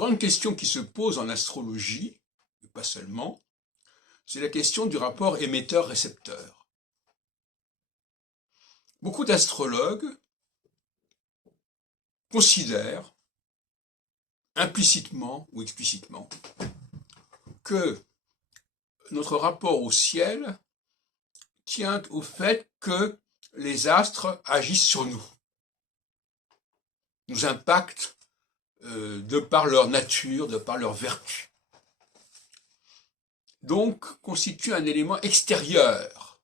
grande question qui se pose en astrologie, et pas seulement, c'est la question du rapport émetteur-récepteur. Beaucoup d'astrologues considèrent, implicitement ou explicitement, que notre rapport au ciel tient au fait que les astres agissent sur nous, nous impactent de par leur nature, de par leur vertu. Donc, constitue un élément extérieur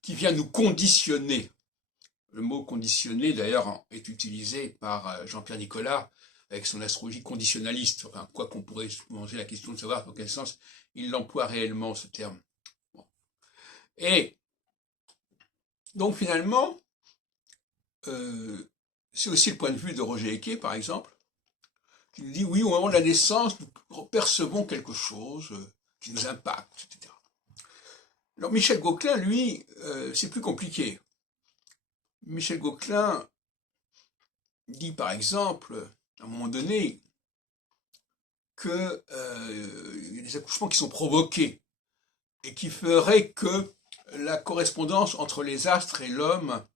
qui vient nous conditionner. Le mot conditionner, d'ailleurs, est utilisé par Jean-Pierre Nicolas avec son astrologie conditionnaliste. Enfin, quoi qu'on pourrait se poser la question de savoir dans quel sens il emploie réellement ce terme. Bon. Et donc, finalement, c'est aussi le point de vue de Roger Ecke, par exemple, qui nous dit, oui, au moment de la naissance, nous percevons quelque chose qui nous impacte, etc. Alors, Michel Gauquelin, lui, c'est plus compliqué. Michel Gauquelin dit, par exemple, à un moment donné, qu'il y a des accouchements qui sont provoqués et qui feraient que la correspondance entre les astres et l'homme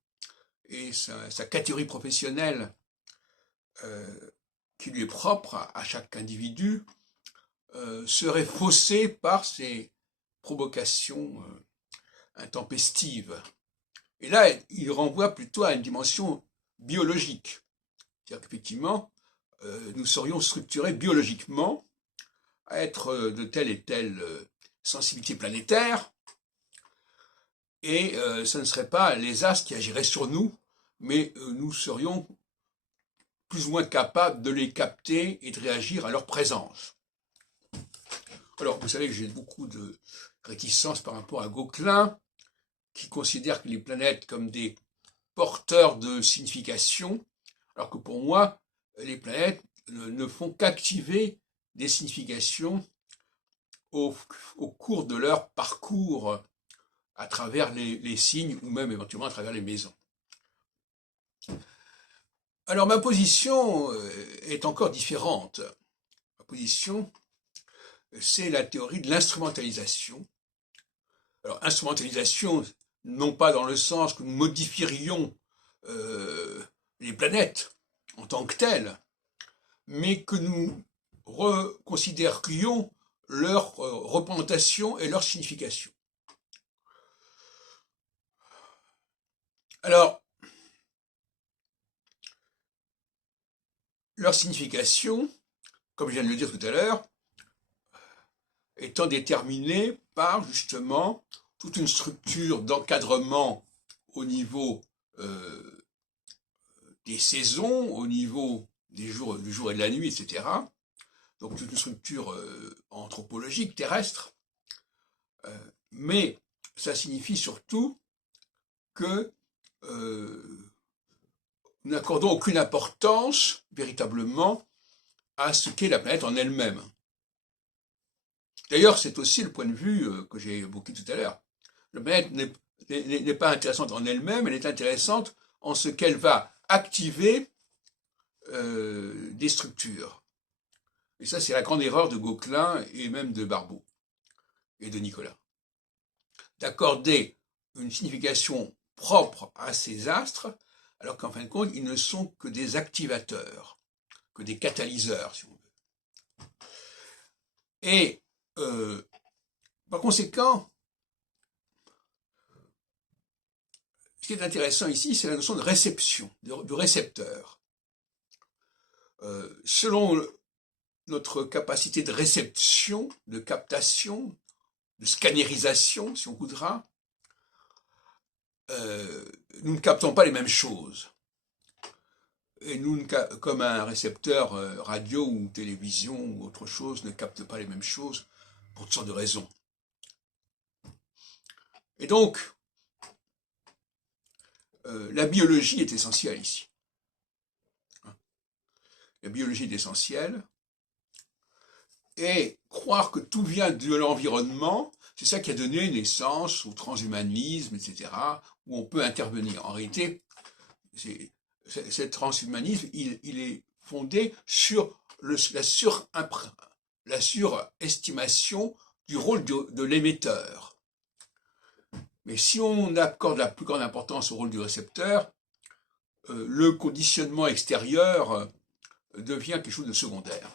et sa catégorie professionnelle qui lui est propre à chaque individu serait faussée par ces provocations intempestives. Et là, il renvoie plutôt à une dimension biologique. C'est-à-dire qu'effectivement, nous serions structurés biologiquement à être de telle et telle sensibilité planétaire, et ce ne serait pas les astres qui agiraient sur nous, mais nous serions plus ou moins capables de les capter et de réagir à leur présence. Alors, vous savez que j'ai beaucoup de réticence par rapport à Gauquelin, qui considère les planètes comme des porteurs de signification, alors que pour moi, les planètes ne font qu'activer des significations au cours de leur parcours à travers les signes ou même éventuellement à travers les maisons. Alors ma position est encore différente. Ma position, c'est la théorie de l'instrumentalisation. Alors instrumentalisation, non pas dans le sens que nous modifierions les planètes en tant que telles, mais que nous reconsidérions leur représentation et leur signification. Alors, leur signification, comme je viens de le dire tout à l'heure, étant déterminée par justement toute une structure d'encadrement au niveau des saisons, au niveau du jour et de la nuit, etc. Donc toute une structure anthropologique, terrestre. Mais ça signifie surtout que nous n'accordons aucune importance véritablement à ce qu'est la planète en elle-même. D'ailleurs, c'est aussi le point de vue que j'ai évoqué tout à l'heure. La planète n'est pas intéressante en elle-même, elle est intéressante en ce qu'elle va activer des structures. Et ça, c'est la grande erreur de Gauquelin et même de Barbeau et de Nicolas. D'accorder une signification propre à ces astres, alors qu'en fin de compte, ils ne sont que des activateurs, que des catalyseurs, si on veut. Et par conséquent, ce qui est intéressant ici, c'est la notion de réception, de récepteur. Selon notre capacité de réception, de captation, de scannérisation, si on voudra, nous ne captons pas les mêmes choses. Et nous, comme un récepteur radio ou télévision ou autre chose, ne capte pas les mêmes choses pour toutes sortes de raisons. Et donc, la biologie est essentielle ici. La biologie est essentielle. Et croire que tout vient de l'environnement, c'est ça qui a donné naissance au transhumanisme, etc., où on peut intervenir. En réalité, ce transhumanisme, il est fondé sur la surestimation du rôle de l'émetteur. Mais si on accorde la plus grande importance au rôle du récepteur, le conditionnement extérieur devient quelque chose de secondaire.